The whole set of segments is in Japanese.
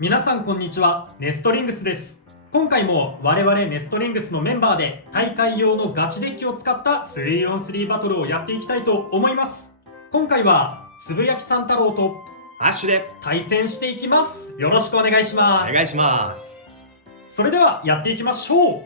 皆さんこんにちは、ネストリングスです。今回も我々ネストリングスのメンバーで大会用のガチデッキを使った 3on3 バトルをやっていきたいと思います。今回はつぶやきさん太郎とハッシュで対戦していきます。よろしくお願いします。お願いします。それではやっていきましょう。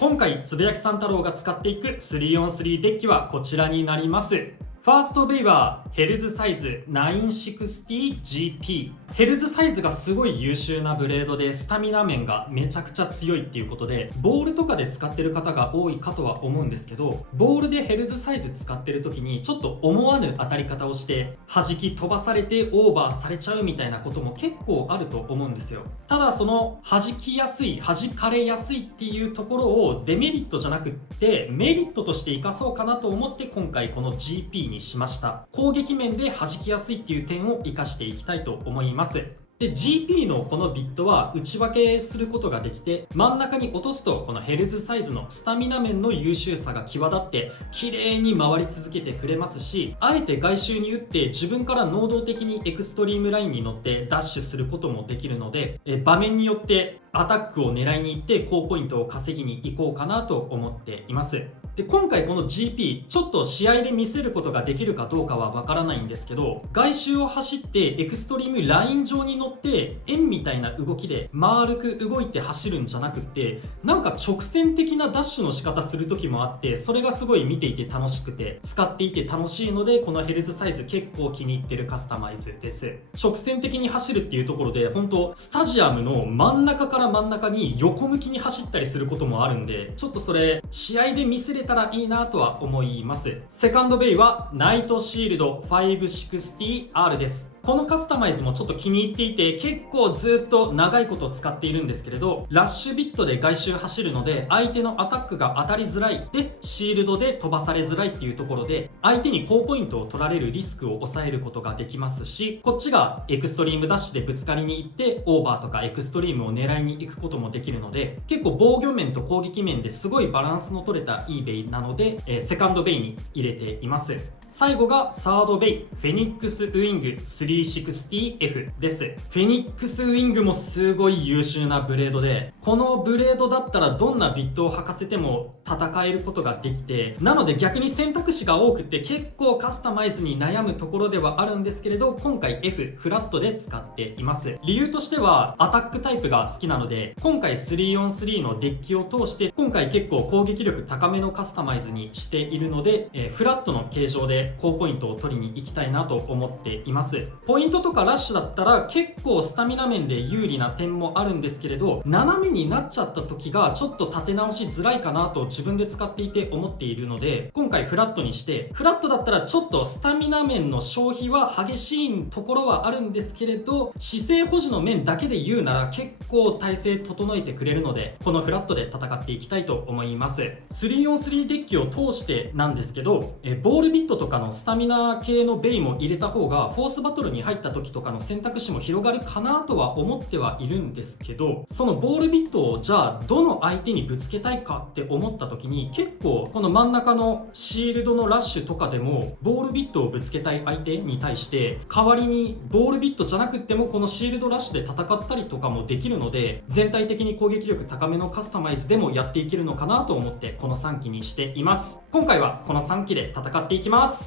今回つぶやきさん太郎が使っていく 3on3 デッキはこちらになります。ファーストベイはヘルズサイズ 960GP。 ヘルズサイズがすごい優秀なブレードでスタミナ面がめちゃくちゃ強いっていうことで、ボールとかで使ってる方が多いかとは思うんですけど、ボールでヘルズサイズ使ってる時にちょっと思わぬ当たり方をして弾き飛ばされてオーバーされちゃうみたいなことも結構あると思うんですよ。ただその弾きやすい、弾かれやすいっていうところをデメリットじゃなくってメリットとして活かそうかなと思って今回この GPにしました。攻撃面で弾きやすいっていう点を活かしていきたいと思います。で GP のこのビットは内分けすることができて、真ん中に落とすとこのヘルズサイズのスタミナ面の優秀さが際立って綺麗に回り続けてくれますし、あえて外周に打って自分から能動的にエクストリームラインに乗ってダッシュすることもできるので、場面によってアタックを狙いに行って高ポイントを稼ぎに行こうかなと思っています。で今回この GP ちょっと試合で見せることができるかどうかはわからないんですけど、外周を走ってエクストリームライン上に乗って円みたいな動きで丸く動いて走るんじゃなくって、なんか直線的なダッシュの仕方する時もあって、それがすごい見ていて楽しくて使っていて楽しいので、このヘルズサイズ結構気に入ってるカスタマイズです。直線的に走るっていうところで本当スタジアムの真ん中から真ん中に横向きに走ったりすることもあるんで、ちょっとそれ試合で見せれたらいいなとは思います。セカンドベイはナイトシールド 560R です。このカスタマイズもちょっと気に入っていて結構ずっと長いこと使っているんですけれど、ラッシュビットで外周走るので相手のアタックが当たりづらい、でシールドで飛ばされづらいっていうところで相手に高ポイントを取られるリスクを抑えることができますし、こっちがエクストリームダッシュでぶつかりに行ってオーバーとかエクストリームを狙いに行くこともできるので、結構防御面と攻撃面ですごいバランスの取れたいいベイなので、セカンドベイに入れています。最後がサードベイフェニックスウィング 360F です。フェニックスウィングもすごい優秀なブレードで、このブレードだったらどんなビットを履かせても戦えることができて、なので逆に選択肢が多くて結構カスタマイズに悩むところではあるんですけれど、今回 F フラットで使っています。理由としてはアタックタイプが好きなので、今回 3on3 のデッキを通して今回結構攻撃力高めのカスタマイズにしているので、フラットの形状で高ポイントを取りに行きたいなと思っています。ポイントとかラッシュだったら結構スタミナ面で有利な点もあるんですけれど、斜めになっちゃった時がちょっと立て直しづらいかなと自分で使っていて思っているので、今回フラットにして、フラットだったらちょっとスタミナ面の消費は激しいところはあるんですけれど、姿勢保持の面だけで言うなら結構体勢整えてくれるので、このフラットで戦っていきたいと思います。 3on3 デッキを通してなんですけど、ボールビットとかのスタミナ系のベイも入れた方がフォースバトルに入った時とかの選択肢も広がるかなとは思ってはいるんですけど、そのボールビットをじゃあどの相手にぶつけたいかって思った時に、結構この真ん中のシールドのラッシュとかでもボールビットをぶつけたい相手に対して代わりにボールビットじゃなくってもこのシールドラッシュで戦ったりとかもできるので、全体的に攻撃力高めのカスタマイズでもやっていけるのかなと思ってこの3機にしています。今回はこの3機で戦っていきます。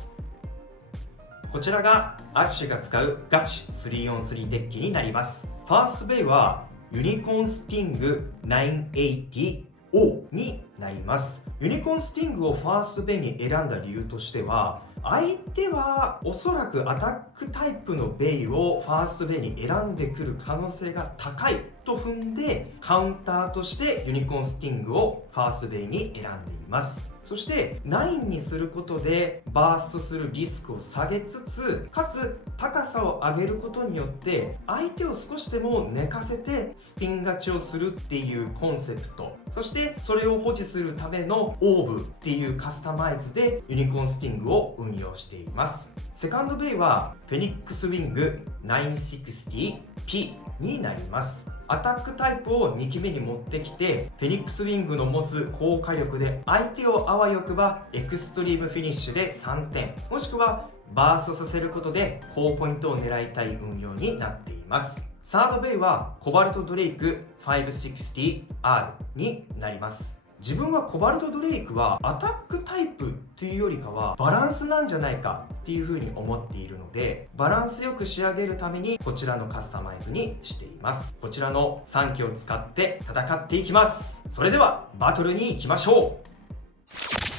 こちらがアッシュが使うガチ 3on3 デッキになります。ファーストベイはユニコーンスティング 980O になります。ユニコーンスティングをファーストベイに選んだ理由としては、相手はおそらくアタックタイプのベイをファーストベイに選んでくる可能性が高いと踏んで、カウンターとしてユニコーンスティングをファーストベイに選んでいます。そして9にすることでバーストするリスクを下げつつ、かつ高さを上げることによって相手を少しでも寝かせてスピン勝ちをするっていうコンセプト、そしてそれを保持するためのオーブっていうカスタマイズでユニコーンスティングを運用しています。セカンドベイはフェニックスウィング 960P になります。アタックタイプを2機目に持ってきて、フェニックスウィングの持つ高火力で相手をあわよくばエクストリームフィニッシュで3点、もしくはバーストさせることで高ポイントを狙いたい運用になっています。サードベイはコバルトドレイク 560R になります。自分はコバルトドレイクはアタックタイプというよりかはバランスなんじゃないかっていう風に思っているので、バランスよく仕上げるためにこちらのカスタマイズにしています。こちらの3機を使って戦っていきます。それではバトルに行きましょう。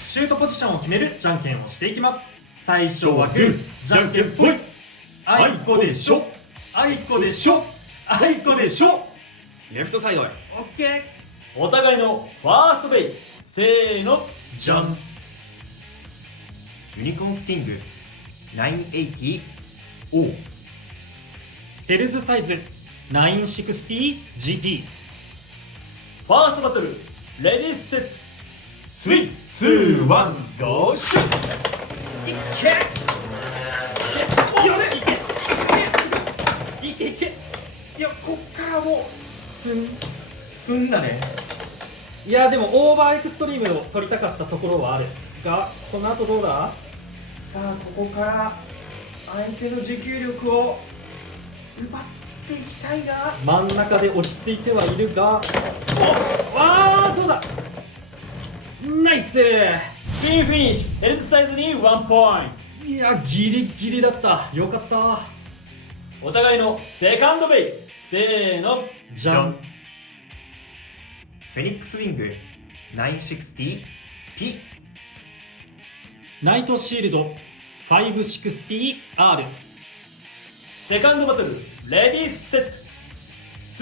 シュートポジションを決めるじゃんけんをしていきます。最初はグー、じゃんけんぽい。あいこでしょ、あいこでしょ、あいこでしょ。レフトサイドへ。オッケー。お互いのファーストベイ、せーの、じゃん。ユニコーンスティング 980O。 ヘルズサイズ 960GT。 ファーストバトルレディーセット3、2、1、ゴーシュッ。いけ。よし、いけいけ。いや、こっからもうすんだね。いやでもオーバーエクストリームを取りたかったところはあるが、この後どうだ。さあ、ここから相手の持久力を奪っていきたいな。真ん中で落ち着いてはいるが、おわー、どうだ。ナイス。スピンフィニッシュ、ヘルズサイズに1ポイント。いやギリギリだった。よかった。お互いのセカンドベイ、せーの、じゃん。フェニックスウィング 960P。 ナイトシールド 560R。 セカンドバトルレディーセット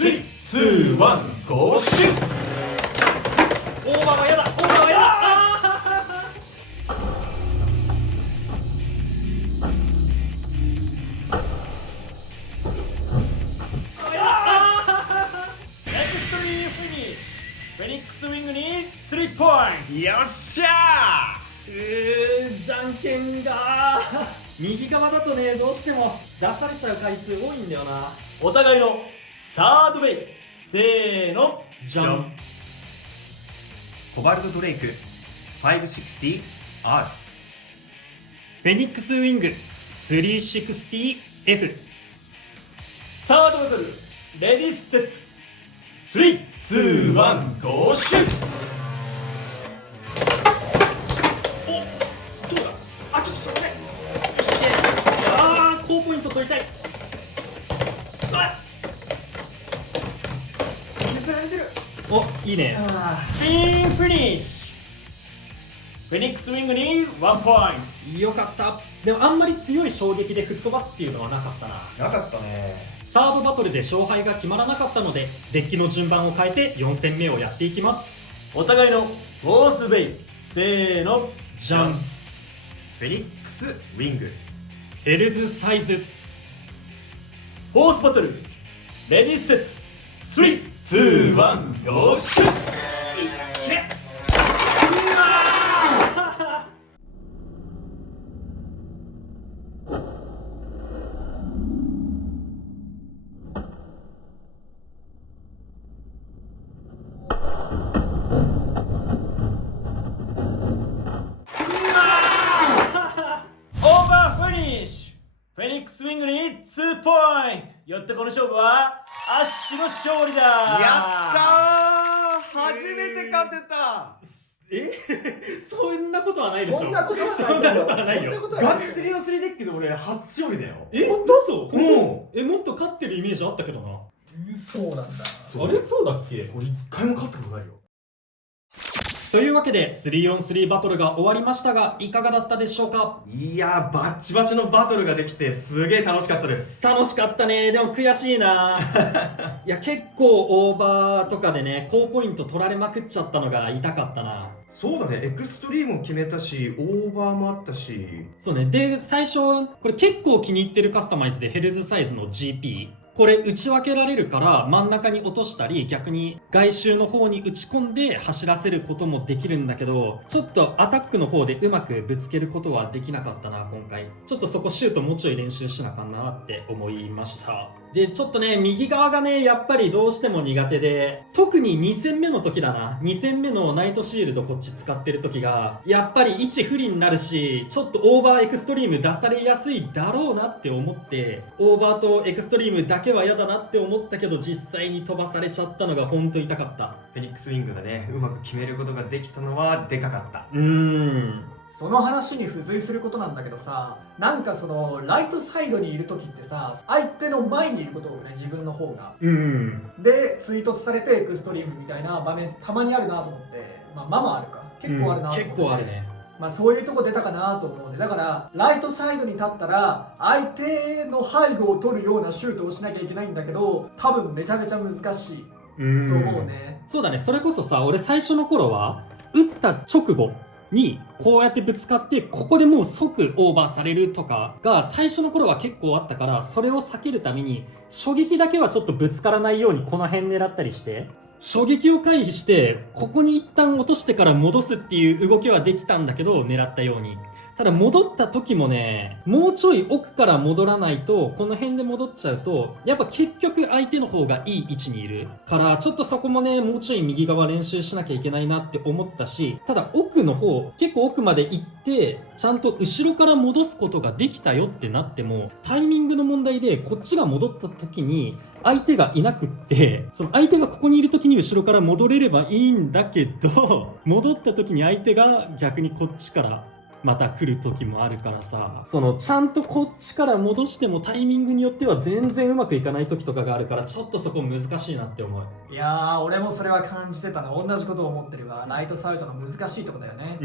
3、2、1、ゴーシュッ。オーバーはやだ、オーバーはやだ。エクストリームフィニッシュ、フェニックスウィングに3ポイント。よっしゃじゃんけんが右側だとね、どうしても出されちゃう回数多いんだよな。ー。お互いのサードベイ、せーの、じゃん。コバルトドレイク 560R。 フェニックスウィング 360F。 サードバトルレディーセット3、2、1、ゴーシュッ。お、どうだ。あ、ちょっとそれね。あー、高ポイント取りたい。削られてる。お、いいね。スピンフィニッシュ、フェニックスウィングに1ポインよかった。でもあんまり強い衝撃で吹っ飛ばすっていうのはなかったな。ト。なかったね。サードバトルで勝敗が決まらなかったので、デッキの順番を変えて4戦目をやっていきます。お互いのフォースベイ、せーの、じゃん。フェニックスウィング。ヘルズサイズフォースバトルレディーセット3、2、1、ゴーシュッ。いけ。オーバーフィニッシュ、フェニックスウィングに2ポイント。よってこの勝負はアッシュの勝利だ。やったー、初めて勝てた。そんなことはないでしょ。そんなことはないよ。そんなことはないよ。そんなことはないよガチスリーの3デッキで俺初勝利だよ。本当そう。本も当。もっと勝ってるイメージあったけどな。そうなんだ。あれ、そうだっけ。俺一回も勝ったことないよ。というわけで 3on3 バトルが終わりましたが、いかがだったでしょうか。いやー、バッチバチのバトルができてすげえ楽しかったです。楽しかったね。でも悔しいな。いや、結構オーバーとかでね、高ポイント取られまくっちゃったのが痛かったな。そうだね、エクストリームも決めたし、オーバーもあったし。そうね。で、最初これ結構気に入ってるカスタマイズでヘルズサイズの GP、これ打ち分けられるから真ん中に落としたり、逆に外周の方に打ち込んで走らせることもできるんだけど、ちょっとアタックの方でうまくぶつけることはできなかったな今回。ちょっとそこシュートもうちょい練習しなあかんなって思いました。でちょっとね右側がねやっぱりどうしても苦手で、特に2戦目の時だな、2戦目のナイトシールドこっち使ってる時がやっぱり1不利になるし、ちょっとオーバーエクストリーム出されやすいだろうなって思って、オーバーとエクストリームだけは嫌だなって思ったけど、実際に飛ばされちゃったのが本当痛かった。フェニックスウィングがねうまく決めることができたのはでかかった。その話に付随することなんだけどさ、なんかそのライトサイドにいる時ってさ、相手の前にいることをね、自分の方がで追突されてエクストリームみたいな場面たまにあるなと思って、まああるか、結構あるなと思って、結構あるね。まあそういうとこ出たかなと思うんで、だからライトサイドに立ったら相手の背後を取るようなシュートをしなきゃいけないんだけど、多分めちゃめちゃ難しいと思うね。そうだね。それこそさ、俺最初の頃は打った直後にこうやってぶつかって、ここでもう即オーバーされるとかが最初の頃は結構あったから、それを避けるために初撃だけはちょっとぶつからないようにこの辺狙ったりして、衝撃を回避してここに一旦落としてから戻すっていう動きはできたんだけど、狙ったように。ただ戻った時もね、もうちょい奥から戻らないと、この辺で戻っちゃうとやっぱ結局相手の方がいい位置にいるから、ちょっとそこもねもうちょい右側練習しなきゃいけないなって思ったし、ただ奥の方結構奥まで行ってちゃんと後ろから戻すことができたよってなっても、タイミングの問題でこっちが戻った時に相手がいなくって、その相手がここにいる時に後ろから戻れればいいんだけど、戻った時に相手が逆にこっちからまた来る時もあるからさ、そのちゃんとこっちから戻してもタイミングによっては全然うまくいかない時とかがあるから、ちょっとそこ難しいなって思う。いやー、俺もそれは感じてたの。同じことを思ってるわ。ライトサイドの難しいとこだよね。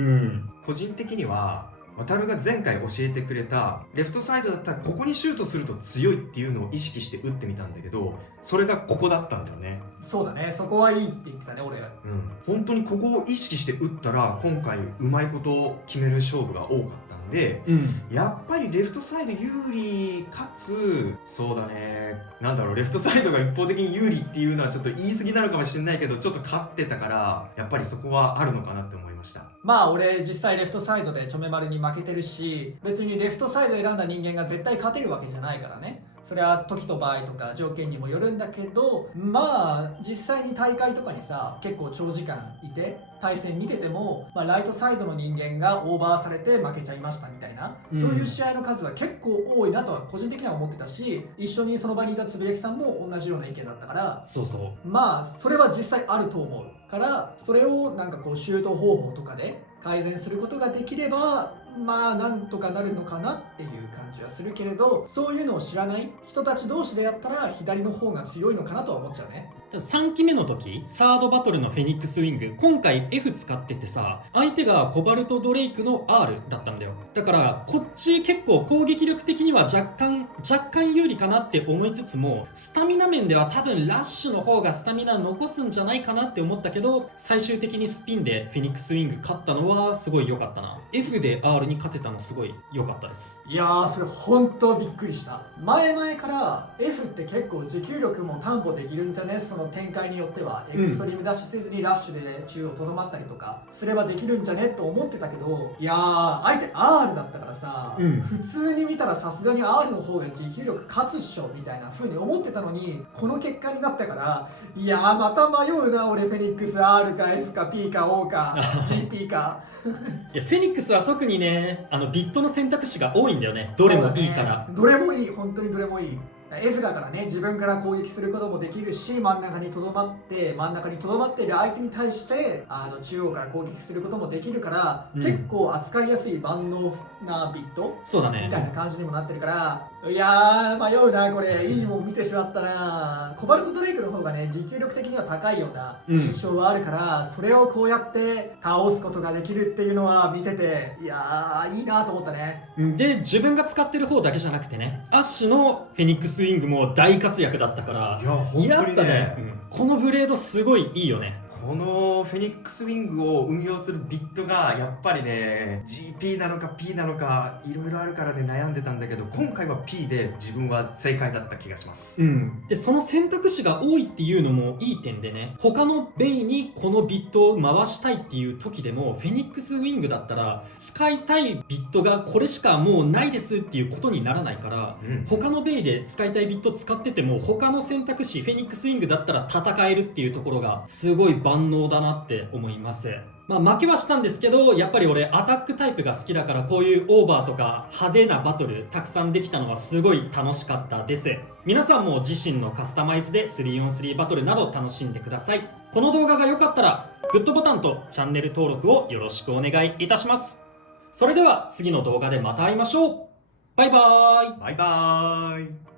個人的には渡るが前回教えてくれたレフトサイドだったらここにシュートすると強いっていうのを意識して打ってみたんだけど、それがここだったんだよね。そうだね、そこはいいって言ってたね、俺。本当にここを意識して打ったら今回うまいこと決める勝負が多かったんで、やっぱりレフトサイド有利かつ、そうだね、なんだろう、レフトサイドが一方的に有利っていうのはちょっと言い過ぎなのかもしれないけど、ちょっと勝ってたからやっぱりそこはあるのかなって思いました。まあ俺実際レフトサイドでちょめ丸に負けてるし、別にレフトサイド選んだ人間が絶対勝てるわけじゃないからね。それは時と場合とか条件にもよるんだけど、まあ実際に大会とかにさ結構長時間いて対戦見てても、ライトサイドの人間がオーバーされて負けちゃいましたみたいな、そういう試合の数は結構多いなとは個人的には思ってたし、一緒にその場にいたつぶやきさんも同じような意見だったから、まあそれは実際あると思うから、それをなんかこうシュート方法とかで改善することができればまあなんとかなるのかなっていう感じはするけれど、そういうのを知らない人たち同士でやったら左の方が強いのかなとは思っちゃうね。3期目の時サードバトルのフェニックスウィング、今回 F 使っててさ、相手がコバルト・ドレイクの R だったんだよ。だからこっち結構攻撃力的には若干有利かなって思いつつも、スタミナ面では多分ラッシュの方がスタミナ残すんじゃないかなって思ったけど、最終的にスピンでフェニックスウィング勝ったのはすごい良かったな。 F で R に勝てたのすごい良かったです。いやー、それ本当びっくりした。前々から F って結構持久力も担保できるんじゃね、その展開によってはエクストリームダッシュせずにラッシュで中央とどまったりとかすればできるんじゃねと思ってたけど、いやー相手 R だったからさ、普通に見たらさすがに R の方が持久力勝つっしょみたいな風に思ってたのに、この結果になったから、いやーまた迷うな俺。フェニックス R か F か P か O か GP かいやフェニックスは特にねビットの選択肢が多いんだよね。どれもいいから、どれもいい、本当にどれもいい。F だからね、自分から攻撃することもできるし、真ん中にとどまっている相手に対して中央から攻撃することもできるから、結構扱いやすい万能なビットそうだねみたいな感じにもなってるから、いやー迷うなこれ。いいもん見てしまったな。コバルト・ドレイクの方がね持久力的には高いような印象はあるから、それをこうやって倒すことができるっていうのは見てて、いやーいいなと思ったね。で自分が使ってる方だけじゃなくてね、アッシュのフェニックスウィングも大活躍だったから、いや本当にね、このブレードすごいいいよね。このフェニックスウィングを運用するビットがやっぱりね GP なのか P なのかいろいろあるからね悩んでたんだけど、今回は P で自分は正解だった気がします。でその選択肢が多いっていうのもいい点でね、他のベイにこのビットを回したいっていう時でもフェニックスウィングだったら使いたいビットがこれしかもうないですっていうことにならないから、他のベイで使いたいビット使ってても他の選択肢フェニックスウィングだったら戦えるっていうところがすごい万能だなって思います。負けはしたんですけど、やっぱり俺アタックタイプが好きだから、こういうオーバーとか派手なバトルたくさんできたのはすごい楽しかったです。皆さんも自身のカスタマイズで 3on3 バトルなど楽しんでください。この動画が良かったらグッドボタンとチャンネル登録をよろしくお願いいたします。それでは次の動画でまた会いましょう。バイバーイ。バイバーイ。